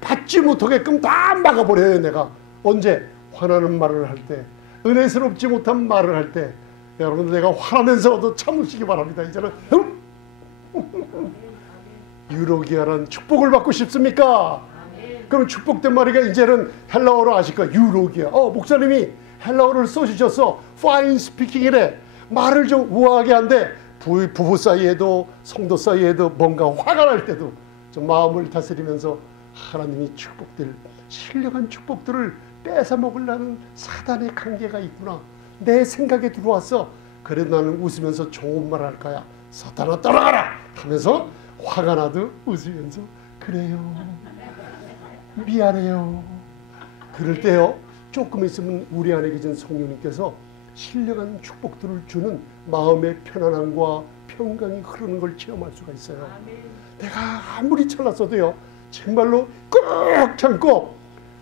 받지 못하게끔 다 막아버려요. 내가 언제? 화나는 말을 할 때, 은혜스럽지 못한 말을 할 때, 여러분 내가 화나면서도 참으시기 바랍니다. 이제는 유로기아란 축복을 받고 싶습니까? 그럼 축복된 말이가 이제는 헬라어로 아실까? 유로기아. 목사님이 헬라어를 써주셔서 파인 스피킹이래. 말을 좀 우아하게 한데 부부 사이에도 성도 사이에도 뭔가 화가 날 때도 좀 마음을 다스리면서 하나님이 축복들, 신령한 축복들을 뺏어 먹으려는 사단의 관계가 있구나. 내 생각에 들어왔어. 그래 나는 웃으면서 좋은 말 할 거야. 사탄아 떠나가라 하면서 화가 나도 웃으면서 그래요, 미안해요. 그럴 때요, 조금 있으면 우리 안에 계신 성령님께서 신령한 축복들을 주는 마음의 편안함과 평강이 흐르는 걸 체험할 수가 있어요. 내가 아무리 잘났어도요, 정말로 꾹 참고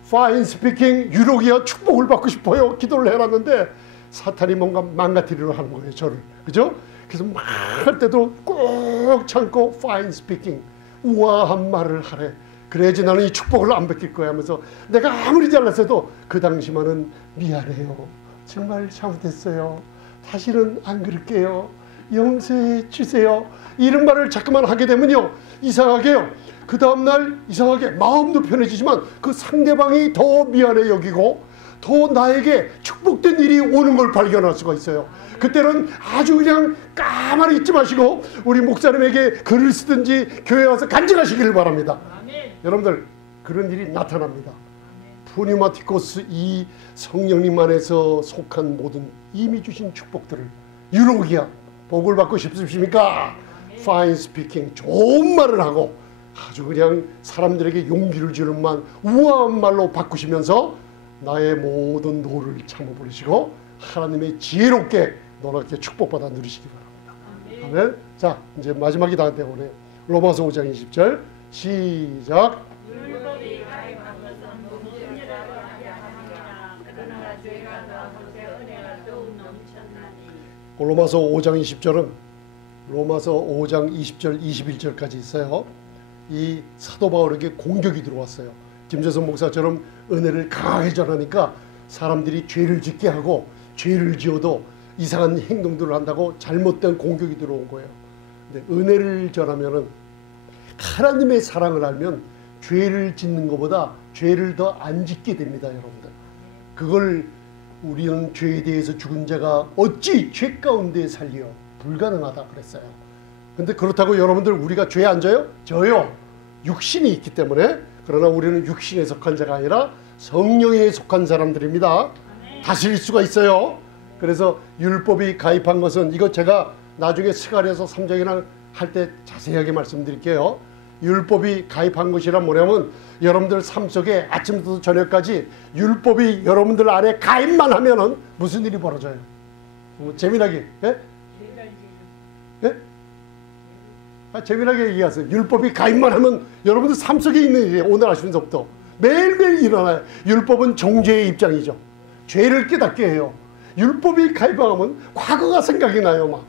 파인 스피킹 유로기아 축복을 받고 싶어요. 기도를 해놨는데 사탄이 뭔가 망가뜨리려 하는 거예요, 저를. 그죠? 그래서 막 할 때도 꾹 참고 파인 스피킹, 우아한 말을 하래. 그래야지 나는 이 축복을 안 베낄 거야 하면서 내가 아무리 잘났어도 그 당시만은 미안해요. 정말 잘못했어요. 다시는 안 그럴게요. 용서해 주세요. 이런 말을 자꾸만 하게 되면요, 이상하게요, 그 다음날 이상하게 마음도 편해지지만 그 상대방이 더 미안해 여기고 더 나에게 축복된 일이 오는 걸 발견할 수가 있어요. 그때는 아주 그냥 가만히 있지 마시고 우리 목사님에게 글을 쓰든지 교회 와서 간증하시기를 바랍니다. 여러분들 그런 일이 나타납니다. 푸니마티코스, 이 성령님 안에서 속한 모든 이미 주신 축복들을, 유로기아 복을 받고 싶으십니까? 파인 스피킹, 좋은 말을 하고 아주 그냥 사람들에게 용기를 주는 말, 우아한 말로 바꾸시면서 나의 모든 노를 참아버리시고 하나님의 지혜롭게 노랗게 축복받아 누리시기 바랍니다. 아멘. 자, 이제 마지막이 다 되오네요. 로마서 5장 20절 시작. 율법이 가입한 것은 무죄라고 하지 않느니라. 그러나 죄가 더하고 제 은혜가 더욱 넘쳤나니. 로마서 5장 20절은 로마서 5장 20절 21절까지 있어요. 이 사도 바울에게 공격이 들어왔어요. 김재선 목사처럼 은혜를 강하게 전하니까 사람들이 죄를 짓게 하고 죄를 지어도 이상한 행동들을 한다고 잘못된 공격이 들어온 거예요. 근데 은혜를 전하면은 하나님의 사랑을 알면 죄를 짓는 것보다 죄를 더 안 짓게 됩니다, 여러분들. 그걸 우리는 죄에 대해서 죽은 자가 어찌 죄 가운데 살리요? 불가능하다 그랬어요. 근데 그렇다고 여러분들 우리가 죄 안 져요? 져요. 육신이 있기 때문에. 그러나 우리는 육신에 속한 자가 아니라 성령에 속한 사람들입니다. 다스릴 수가 있어요. 그래서 율법이 가입한 것은, 이거 제가 나중에 스가랴서 3장이나 할 때 자세하게 말씀드릴게요. 율법이 가입한 것이란 뭐냐면 여러분들 삶 속에 아침부터 저녁까지 율법이 여러분들 안에 가입만 하면은 무슨 일이 벌어져요? 재미나게, 예? 예? 재미나게 얘기하세요. 율법이 가입만 하면 여러분들 삶 속에 있는 일이에요. 오늘 아침부터 매일매일 일어나요. 율법은 정죄의 입장이죠. 죄를 깨닫게 해요. 율법이 가입하면 과거가 생각이 나요, 막.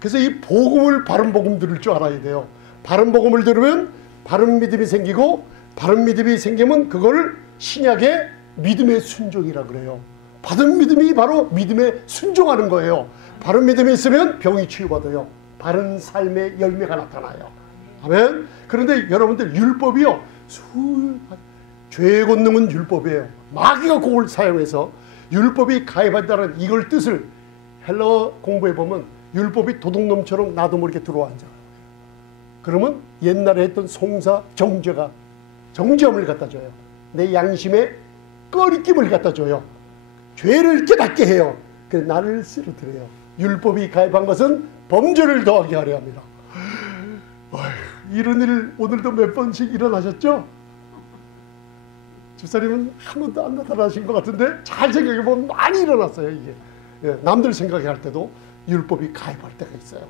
그래서 이 복음을, 바른 복음 들을 줄 알아야 돼요. 바른 복음을 들으면 바른 믿음이 생기고, 바른 믿음이 생기면 그걸 신약의 믿음의 순종이라 그래요. 바른 믿음이 바로 믿음에 순종하는 거예요. 바른 믿음이 있으면 병이 치유받아요. 바른 삶의 열매가 나타나요. 아멘. 그런데 여러분들 율법이요, 죄의 권능은 율법이에요. 마귀가 그걸 사용해서 율법이 가입한다는 이걸 뜻을 헬라어 공부해 보면 율법이 도둑놈처럼 나도 모르게 들어와 앉아. 그러면 옛날에 했던 송사 정죄가 정죄함을 갖다 줘요. 내 양심에 꺼리낌을 갖다 줘요. 죄를 깨닫게 해요. 그래서 나를 쓰러뜨려요. 율법이 가입한 것은 범죄를 더하게 하려 합니다. 이런 일 오늘도 몇 번씩 일어나셨죠? 집사님은 한 번도 안 나타나신 것 같은데 잘 생각해보면 많이 일어났어요. 이게, 예, 남들 생각할 때도 율법이 가입할 때가 있어요.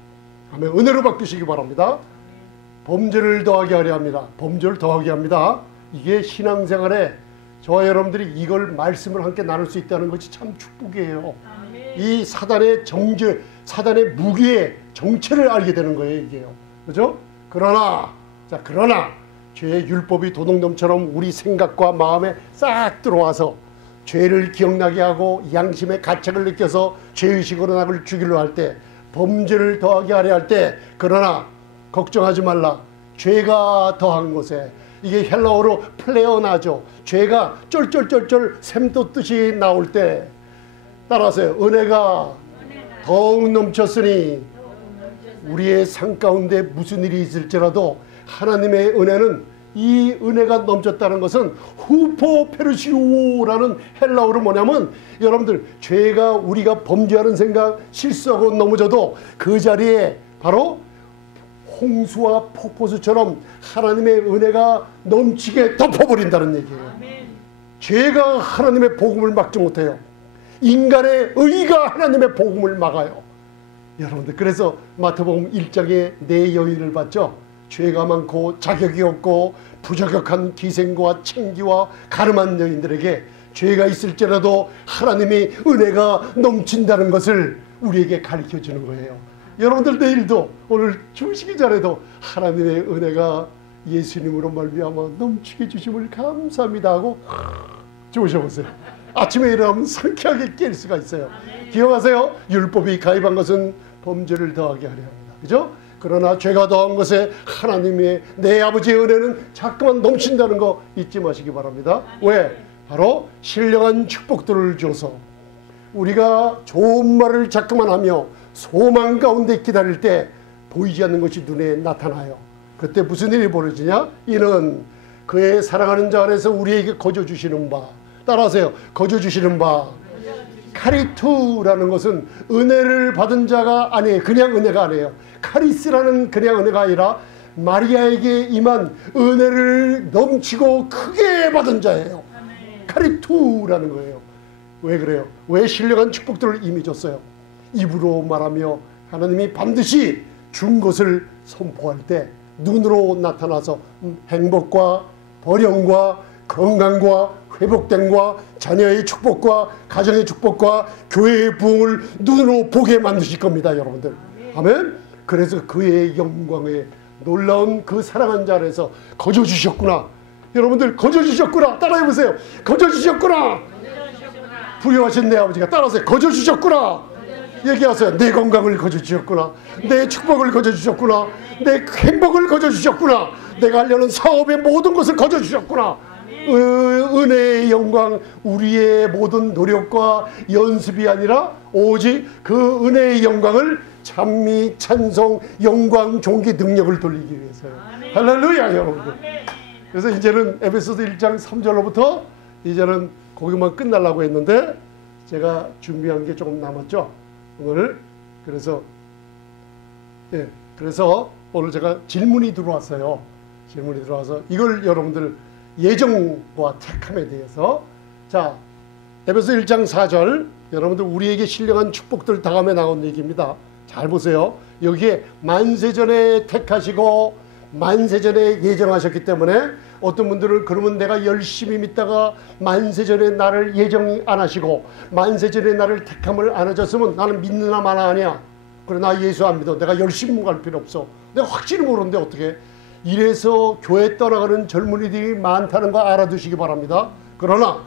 아멘. 은혜로 바뀌시기 바랍니다. 범죄를 더하게 하려 합니다. 범죄를 더하게 합니다. 이게 신앙생활에 저와 여러분들이 이걸 말씀을 함께 나눌 수 있다는 것이 참 축복이에요. 이 사단의 정죄, 사단의 무기의 정체를 알게 되는 거예요, 이게요. 그죠? 그러나 죄의 율법이 도둑놈처럼 우리 생각과 마음에 싹 들어와서 죄를 기억나게 하고 양심의 가책을 느껴서 죄의식으로 나를 죽이려 할 때, 범죄를 더하게 하려 할 때, 그러나 걱정하지 말라. 죄가 더한 곳에, 이게 헬라어로 플레어나죠. 죄가 쫄쫄쫄쫄 샘돋듯이 나올 때, 따라하세요. 은혜가 더욱 넘쳤으니 우리의 삶 가운데 무슨 일이 있을지라도 하나님의 은혜는, 이 은혜가 넘쳤다는 것은 후포 페르시오라는 헬라어로 뭐냐면, 여러분들 죄가, 우리가 범죄하는 생각, 실수하고 넘어져도 그 자리에 바로 홍수와 폭포수처럼 하나님의 은혜가 넘치게 덮어버린다는 얘기예요. 죄가 하나님의 복음을 막지 못해요. 인간의 의가 하나님의 복음을 막아요. 여러분들, 그래서 마태복음 1장에 네 여인을 봤죠. 죄가 많고 자격이 없고 부자격한 기생과 챙기와 가늠한 여인들에게 죄가 있을지라도 하나님의 은혜가 넘친다는 것을 우리에게 가르쳐주는 거예요. 여러분들, 내일도, 오늘 주시기 전에도 하나님의 은혜가 예수님으로 말미암아 넘치게 주심을 감사합니다 하고 주무셔보세요. 아침에 일어나면 상쾌하게 깰 수가 있어요. 기억하세요. 율법이 가입한 것은 범죄를 더하게 하려 합니다. 그죠? 그러나 죄가 더한 것에 하나님의, 내 아버지의 은혜는 자꾸만 넘친다는 거 잊지 마시기 바랍니다. 왜? 바로 신령한 축복들을 줘서 우리가 좋은 말을 자꾸만 하며 소망 가운데 기다릴 때 보이지 않는 것이 눈에 나타나요. 그때 무슨 일이 벌어지냐? 이는 그의 사랑하는 자 안에서 우리에게 거저주시는 바. 따라하세요. 거저주시는 바. 카리투라는 것은 은혜를 받은 자가 아니에요. 그냥 은혜가 아니에요. 카리스라는 그냥 은혜가 아니라 마리아에게 임한 은혜를 넘치고 크게 받은 자예요. 카리투라는 거예요. 왜 그래요? 왜 신령한 축복들을 이미 줬어요? 입으로 말하며 하나님이 반드시 준 것을 선포할 때 눈으로 나타나서 행복과 번영과 건강과 회복됨과 자녀의 축복과 가정의 축복과 교회의 부흥을 눈으로 보게 만드실 겁니다, 여러분들. 아멘. 그래서 그의 영광에 놀라운 그 사랑한 자 안에서 거저주셨구나. 여러분들, 거저주셨구나. 따라해보세요. 거저주셨구나. 부유하신 내 아버지가. 따라하세요. 거저주셨구나. 얘기하세요. 내 건강을 거저주셨구나. 내 축복을 거저주셨구나. 내 행복을 거저주셨구나. 내가 하려는 사업의 모든 것을 거저주셨구나. 은혜의 영광, 우리의 모든 노력과 연습이 아니라 오직 그 은혜의 영광을 찬미, 찬송, 영광, 존귀, 능력을 돌리기 위해서요. 할렐루야, 여러분들. 그래서 이제는 에베소서 1장 3절로부터 이제는 거기만 끝나려고 했는데 제가 준비한 게 조금 남았죠, 오늘. 그래서 오늘 제가 질문이 들어왔어요. 질문이 들어와서 이걸 여러분들 예정과 택함에 대해서, 자, 에베소 1장 4절, 여러분들 우리에게 신령한 축복들 다음에 나온 얘기입니다. 잘 보세요. 여기에 만세전에 택하시고 만세전에 예정하셨기 때문에 어떤 분들은 그러면 내가 열심히 믿다가 만세전에 나를 예정 안 하시고 만세전에 나를 택함을 안 하셨으면 나는 믿느나 마나 아니야. 그래, 나 예수 안 믿어. 내가 열심히 갈 필요 없어. 내가 확실히 모르는데 어떻게. 이래서 교회 떠나가는 젊은이들이 많다는 거 알아두시기 바랍니다. 그러나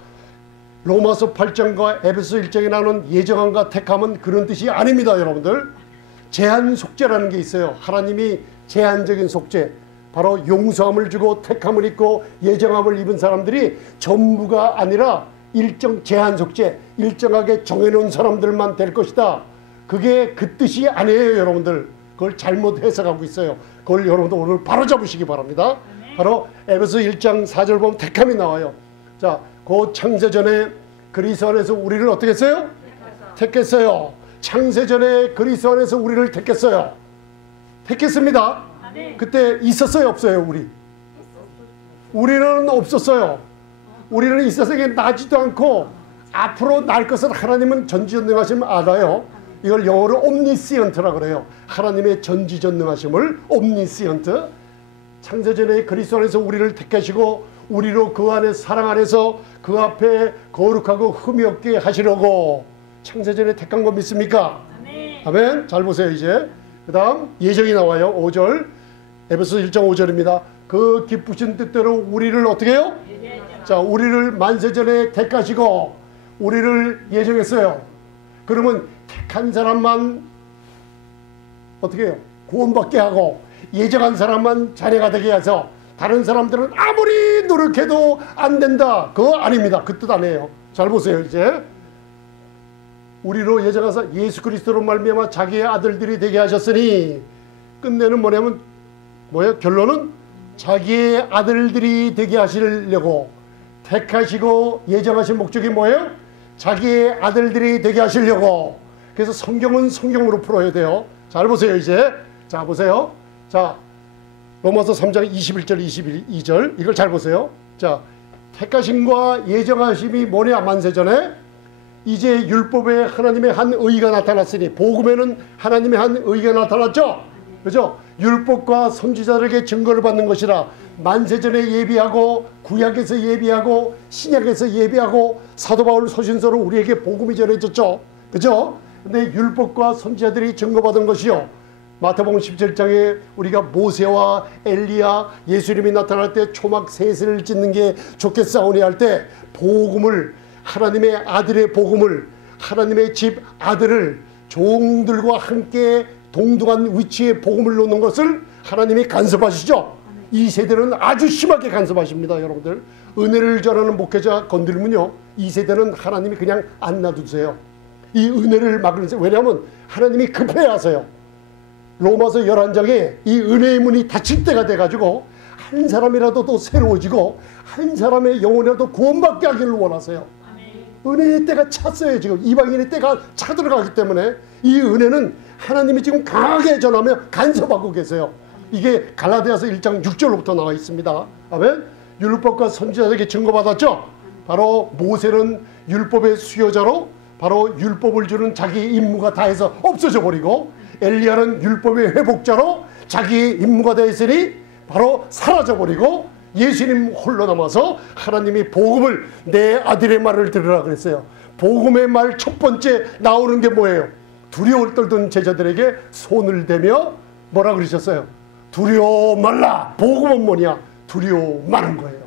로마서 8장과 에베소 1장에 나오는 예정함과 택함은 그런 뜻이 아닙니다, 여러분들. 제한 속죄라는 게 있어요. 하나님이 제한적인 속죄, 바로 용서함을 주고 택함을 입고 예정함을 입은 사람들이 전부가 아니라 일정 제한 속죄, 일정하게 정해놓은 사람들만 될 것이다. 그게 그 뜻이 아니에요, 여러분들. 그걸 잘못 해석하고 있어요. 그걸 여러분들 오늘 바로 잡으시기 바랍니다. 바로 에베소 1장 4절 보면 택함이 나와요. 자, 그 창세전에 그리스도 안에서 우리를 어떻게 했어요? 택했어요. 창세전에 그리스도 안에서 우리를 택했어요. 택했습니다. 그때 있었어요, 없어요? 우리는 없었어요. 우리는 있어서 나지도 않고 앞으로 날 것을 하나님은 전지전능하심을 알아요. 이걸 영어로 omniscient라고 그래요. 하나님의 전지전능하심을 omniscient. 창세전에 그리스도 안에서 우리를 택하시고 우리로 그 안에 사랑 안에서 그 앞에 거룩하고 흠이 없게 하시려고 창세전에 택한 거 믿습니까? 아멘. 잘 보세요. 이제 그 다음 예정이 나와요. 5절, 에베소 1장 5절입니다. 그 기쁘신 뜻대로 우리를 어떻게 해요? 자, 우리를 만세전에 택하시고 우리를 예정했어요. 그러면 택한 사람만 어떻게 해요? 구원받게 하고 예정한 사람만 자녀가 되게 해서 다른 사람들은 아무리 노력해도 안 된다. 그거 아닙니다. 그 뜻 아니에요. 잘 보세요. 이제 우리로 예정하사 예수 그리스도로 말미암아 자기의 아들들이 되게 하셨으니, 끝내는 뭐냐면 뭐예요? 결론은 자기의 아들들이 되게 하시려고 택하시고 예정하신 목적이 뭐예요? 자기의 아들들이 되게 하시려고. 그래서 성경은 성경으로 풀어야 돼요. 잘 보세요. 이제 자 보세요. 자 로마서 3장 21절 22절 이걸 잘 보세요. 자, 택하심과 예정하심이 뭐냐? 만세전에 이제 율법에 하나님의 한 의가 나타났으니, 복음에는 하나님의 한 의가 나타났죠. 그죠? 율법과 선지자들에게 증거를 받는 것이라. 만세전에 예비하고 구약에서 예비하고 신약에서 예비하고 사도 바울 서신서로 우리에게 복음이 전해졌죠. 그죠? 근데 율법과 선지자들이 증거받은 것이요, 마태복음 17장에 우리가 모세와 엘리야 예수님이 나타날 때 초막 셋을 짓는 게 좋겠사오니 할 때 복음을, 하나님의 아들의 복음을, 하나님의 집 아들을 종들과 함께 동등한 위치에 복음을 놓는 것을 하나님이 간섭하시죠. 이 세대는 아주 심하게 간섭하십니다. 여러분들, 은혜를 전하는 목회자 건드리면요, 이 세대는 하나님이 그냥 안 놔두세요. 이 은혜를 막으면서, 왜냐하면 하나님이 급해하세요. 로마서 11장에 이 은혜의 문이 닫힐 때가 돼가지고 한 사람이라도 또 새로워지고 한 사람의 영혼이라도 구원받게 하기를 원하세요. 은혜의 때가 찼어요. 지금 이방인의 때가 차들어가기 때문에 이 은혜는 하나님이 지금 강하게 전하며 간섭하고 계세요. 이게 갈라디아서 1장 6절로부터 나와 있습니다. 아멘. 율법과 선지자들에게 증거받았죠. 바로 모세는 율법의 수요자로 바로 율법을 주는 자기 임무가 다해서 없어져 버리고, 엘리야는 율법의 회복자로 자기의 임무가 되었으니 바로 사라져 버리고, 예수님 홀로 남아서 하나님이 복음을, 내 아들의 말을 들으라 그랬어요. 복음의 말 첫 번째 나오는 게 뭐예요? 두려워 떨던 제자들에게 손을 대며 뭐라 그러셨어요? 두려워 말라. 복음은 뭐냐? 두려워 마는 거예요.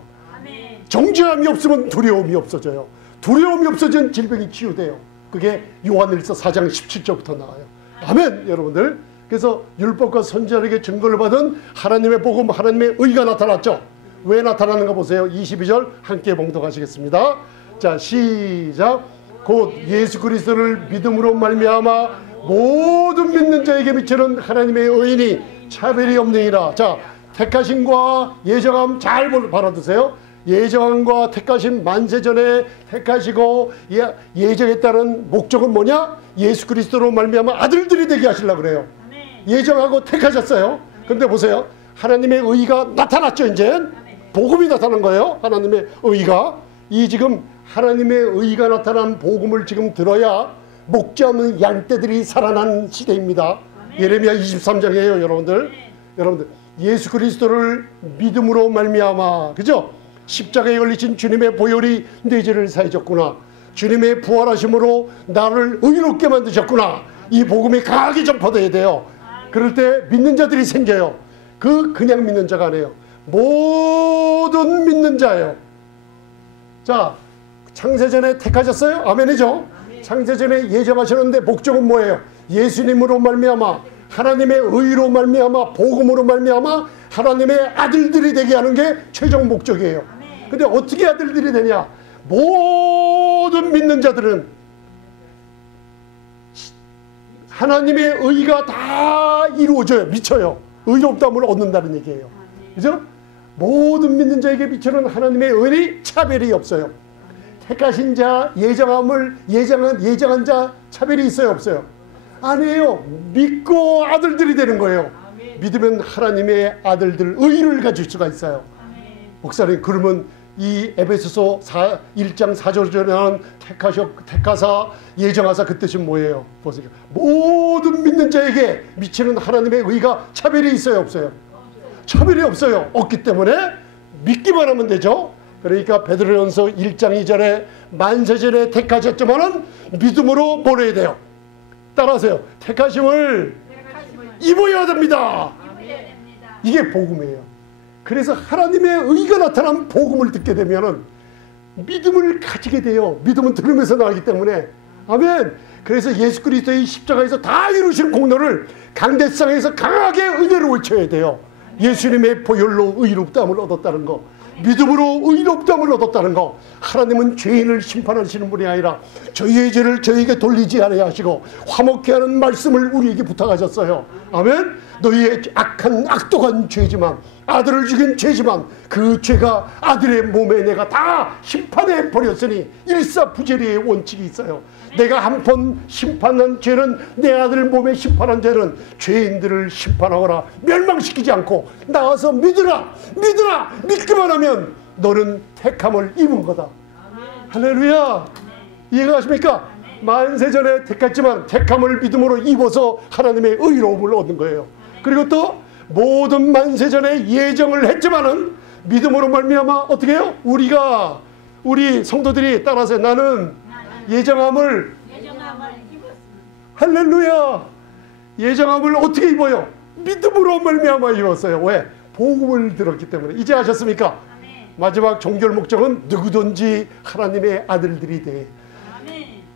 정죄함이 없으면 두려움이 없어져요. 두려움이 없어진 질병이 치유돼요. 그게 요한일서 4장 17절부터 나와요. 아멘. 여러분들, 그래서 율법과 선지자에게 증거를 받은 하나님의 복음, 하나님의 의가 나타났죠. 왜 나타나는가 보세요. 22절 함께 봉독하시겠습니다. 자, 시작. 곧 예수 그리스도를 믿음으로 말미암아 모든 믿는 자에게 미치는 하나님의 의인이 차별이 없느니라. 자, 택하심과 예정함 잘 바라두세요. 예정함과 택하심, 만세전에 택하시고 예정했다는 목적은 뭐냐? 예수 그리스도로 말미암아 아들들이 되게 하시려고 그래요. 예정하고 택하셨어요. 그런데 보세요. 하나님의 의가 나타났죠. 이제 복음이 나타난 거예요. 하나님의 의가. 이 지금 하나님의 의가 나타난 복음을 지금 들어야 목자 없는 양떼들이 살아난 시대입니다. 예레미야 23장이에요. 여러분들 예수 그리스도를 믿음으로 말미암아, 그죠? 십자가에 걸리신 주님의 보혈이 내 죄를 사해줬구나. 주님의 부활하심으로 나를 의롭게 만드셨구나. 이 복음이 강하게 전파돼야 돼요. 그럴 때 믿는 자들이 생겨요. 그냥 믿는 자가 아니에요. 모든 믿는 자예요. 자, 창세전에 택하셨어요? 아멘이죠? 창세전에 예정하셨는데 목적은 뭐예요? 예수님으로 말미암아, 하나님의 의로 말미암아, 복음으로 말미암아 하나님의 아들들이 되게 하는 게 최종 목적이에요. 근데 어떻게 아들들이 되냐? 모든 믿는 자들은 하나님의 의가 다 이루어져요. 미쳐요. 의롭다함을 얻는다는 얘기예요. 그죠? 모든 믿는 자에게 미치는 하나님의 의는 차별이 없어요. 택하신 자, 예정한 자 차별이 있어요, 없어요? 아니에요. 믿고 아들들이 되는 거예요. 믿으면 하나님의 아들들 의를 가질 수가 있어요. 목사님, 그러면 이 에베소서 1장 4절에 나오는 택하사 예정하사 그 뜻이 뭐예요? 보세요. 모든 믿는 자에게 미치는 하나님의 의가 차별이 있어요, 없어요? 차별이 없어요. 없기 때문에 믿기만 하면 되죠. 그러니까 베드로전서 1장 2절에 만세전에 택하셨지만은 믿음으로 뭘 해야 돼요? 따라하세요. 택하심을 입어야 됩니다. 이게 복음이에요. 그래서 하나님의 의가 나타난 복음을 듣게 되면은 믿음을 가지게 돼요. 믿음은 들으면서 나오기 때문에. 아멘. 그래서 예수 그리스도의 십자가에서 다 이루신 공로를 강대상에서 강하게 은혜로 외쳐야 돼요. 예수님의 보혈로 의롭다함을 얻었다는 거, 믿음으로 의롭다함을 얻었다는 거. 하나님은 죄인을 심판하시는 분이 아니라 저희의 죄를 저희에게 돌리지 않아야 하시고 화목케 하는 말씀을 우리에게 부탁하셨어요. 아멘. 너희의 악한 악독한 죄지만, 아들을 죽인 죄지만 그 죄가 아들의 몸에 내가 다 심판해 버렸으니 일사부재리의 원칙이 있어요. 내가 한 번 심판한 죄는, 내 아들 몸에 심판한 죄는 죄인들을 심판하거나 멸망시키지 않고 나와서 믿으라, 믿으라, 믿기만 하면 너는 택함을 입은 거다. 할렐루야. 이해가 가십니까? 만세전에 택했지만 택함을 믿음으로 입어서 하나님의 의로움을 얻는 거예요. 그리고 또 모든 만세전에 예정을 했지만은 믿음으로 말미암아 어떻게 해요? 우리 성도들이 따라서 나는 예정함을 입었습니다. 할렐루야. 예정함을 어떻게 입어요? 믿음으로 말미암아 입었어요. 왜? 복음을 들었기 때문에. 이제 아셨습니까? 마지막 종결 목적은 누구든지 하나님의 아들들이 돼.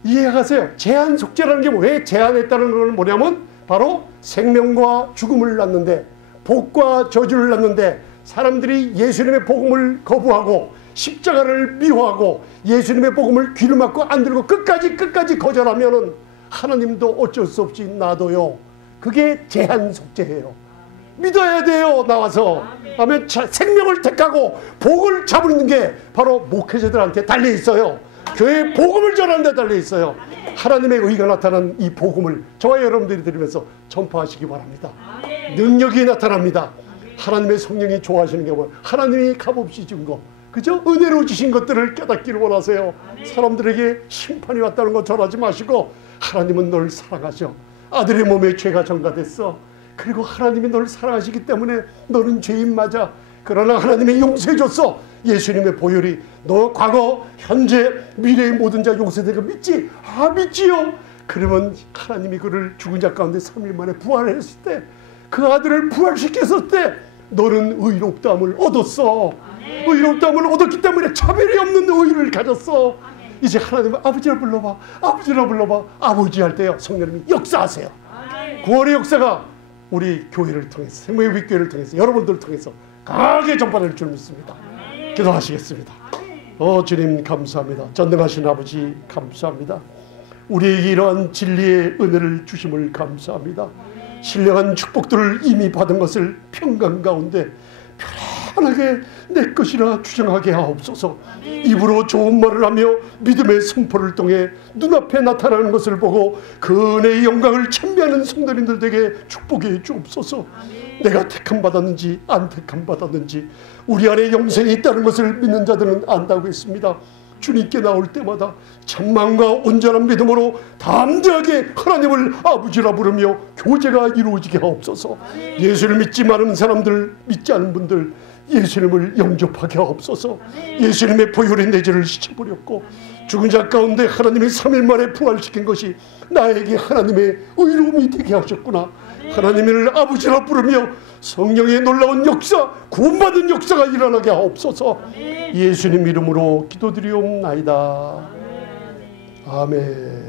이해가세요? 제한 속죄라는 게 왜 제한했다는 건 뭐냐면 바로 생명과 죽음을 낳는데, 복과 저주를 낳는데, 사람들이 예수님의 복음을 거부하고 십자가를 미워하고 예수님의 복음을 귀를 막고 안 들고 끝까지 거절하면은 하나님도 어쩔 수 없이 놔둬요. 그게 제한 속죄예요. 믿어야 돼요. 나와서. 아멘. 생명을 택하고 복을 잡는 게 바로 목회자들한테 달려 있어요. 교회에 복음을 전하는 데 달려 있어요. 하나님의 의가 나타난 이 복음을 저와 여러분들이 들으면서 전파하시기 바랍니다. 능력이 나타납니다. 하나님의 성령이 좋아하시는 게 뭐예요? 하나님이 값없이 준 거, 그죠? 은혜로 주신 것들을 깨닫기를 원하세요. 사람들에게 심판이 왔다는 거 전하지 마시고, 하나님은 널 사랑하셔. 아들의 몸에 죄가 전가됐어. 그리고 하나님이 널 사랑하시기 때문에 너는 죄인 맞아. 그러나 하나님이 용서해 줬어. 예수님의 보혈이 너 과거, 현재, 미래의 모든 자 용서되고 믿지? 아, 믿지요. 그러면 하나님이 그를 죽은 자 가운데 3일 만에 부활했을 때, 그 아들을 부활시켰을 때 너는 의롭다함을 얻었어. 의롭다함을 얻었기 때문에 차별이 없는 의를 가졌어. 이제 하나님은 아버지라 불러봐, 아버지라 불러봐. 아버지 할 때요 성령님이 역사하세요. 구원의 역사가 우리 교회를 통해서, 생명의 빛교회를 통해서, 여러분들을 통해서 강하게 전파될 줄 믿습니다. 기도하시겠습니다. 주님 감사합니다. 전능하신 아버지 감사합니다. 우리에게 이러한 진리의 은혜를 주심을 감사합니다. 신령한 축복들을 이미 받은 것을 평강 가운데 편안하게 내 것이라 주장하게 하옵소서. 입으로 좋은 말을 하며 믿음의 선포를 통해 눈앞에 나타나는 것을 보고 그 은혜의 영광을 찬미하는 성도님들에게 축복해 주옵소서. 내가 택함 받았는지 안 택함 받았는지 우리 안에 영생이 있다는 것을 믿는 자들은 안다고 했습니다. 주님께 나올 때마다 찬망과 온전한 믿음으로 담대하게 하나님을 아버지라 부르며 교제가 이루어지게 하옵소서. 예수를 믿지 않은 사람들, 믿지 않은 분들 예수님을 영접하게 하옵소서. 예수님의 보혈의 내 죄를 씻어버렸고 죽은 자 가운데 하나님이 3일 만에 부활시킨 것이 나에게 하나님의 의로움이 되게 하셨구나. 하나님을 아버지라 부르며 성령의 놀라운 역사, 구원받은 역사가 일어나게 하옵소서. 예수님 이름으로 기도드리옵나이다. 아멘.